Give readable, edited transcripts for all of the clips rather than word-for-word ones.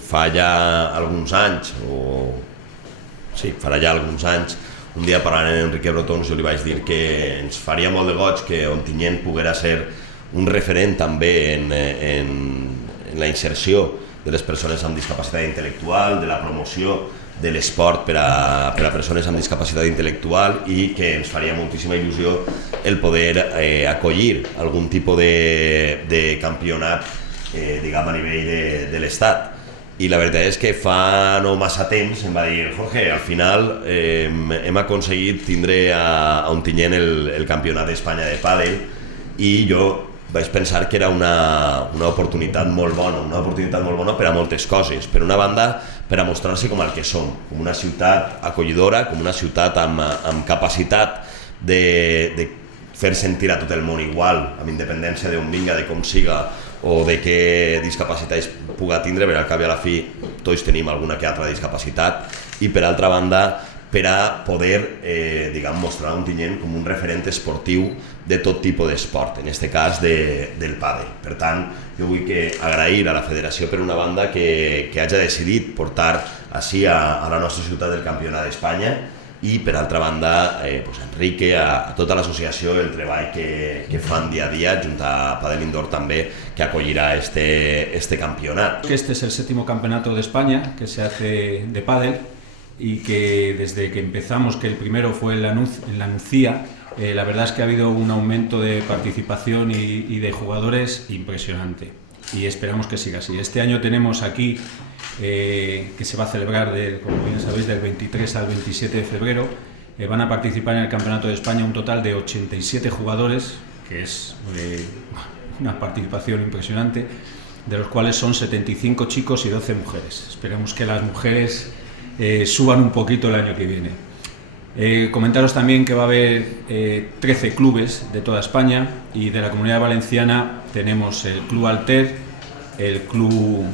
Fa ja alguns anys, farà ja alguns anys, un dia parlant amb Enrique Brotons jo li vaig dir que ens faria molt de goig que Ontinyent poguera ser un referent també en la inserció de les persones amb discapacitat intel·lectual, de la promoció de l'esport per a persones amb discapacitat intel·lectual, i que ens faria moltíssima il·lusió el poder acollir algun tipus de campionat diguem a nivell de l'Estat. I la veritat és que fa no massa temps em va dir: Jorge, al final hem aconseguit tindre a Ontinyent el campionat d'Espanya de pàdel, i jo vaig pensar que era una oportunitat molt bona per a moltes coses. Per una banda, per a mostrar-se com el que som, com una ciutat acollidora, com una ciutat amb capacitat de fer sentir a tot el món igual, amb independència d'on vinga, de com siga o de què discapacitats puga tindre, perquè al cap i a la fi tots tenim alguna que altra discapacitat. I per altra banda, per a poder mostrar Ontinyent com un referent esportiu de tot tipus d'esport, en aquest cas del pàdel. Per tant, jo vull agrair a la federació, per una banda, que hagi decidit portar així a la nostra ciutat el campionat d'Espanya, i per altra banda, Enrique, a tota l'associació, el treball que fan dia a dia, junt a Padel Indoor també, que acollirá este campeonato. Este es el 7º campeonato de España que se hace de pádel, y que desde que empezamos, que el primero fue en la Nucía, la verdad es que ha habido un aumento de participación y de jugadores impresionante, y esperamos que siga así. Este año tenemos aquí, que se va a celebrar, como bien sabéis, del 23 al 27 de febrero, van a participar en el Campeonato de España un total de 87 jugadores, que es una participación impresionante, de los cuales son 75 chicos y 12 mujeres. Esperemos que las mujeres suban un poquito el año que viene. Comentaros también que va a haber 13 clubes de toda España, y de la Comunidad Valenciana tenemos el Club Alter, el Club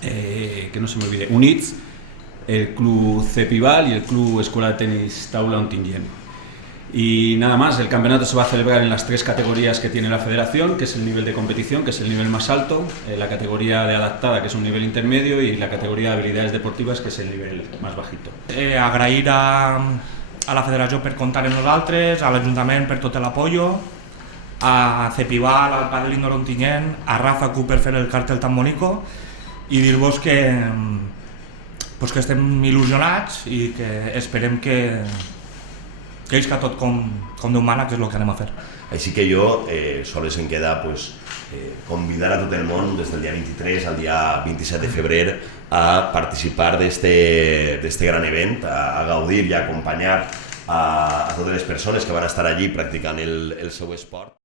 que no se me olvide, Units, el Club Cepival y el Club Escuela de Tenis Taula Ontinyent. Y nada más, el campeonato se va a celebrar en las 3 categorías que tiene la federación, que es el nivel de competición, que es el nivel más alto, la categoría de adaptada, que es un nivel intermedio, y la categoría de habilidades deportivas, que es el nivel más bajito. Agrair a la federació per comptar amb nosaltres, a l'Ajuntament per tot l'apoyo, a Cepival, al Padel Indoor Ontinyent, a Rafa Q per fer el càrtel tan bonico, i dir-vos que estem il·lusionats i que esperem que isca tot com Déu mana, que és el que anem a fer. Així que jo sols em queda convidar a tot el món des del dia 23 al dia 27 de febrer a participar d'este gran event, a gaudir i a acompanyar a totes les persones que van estar allí practicant el seu esport.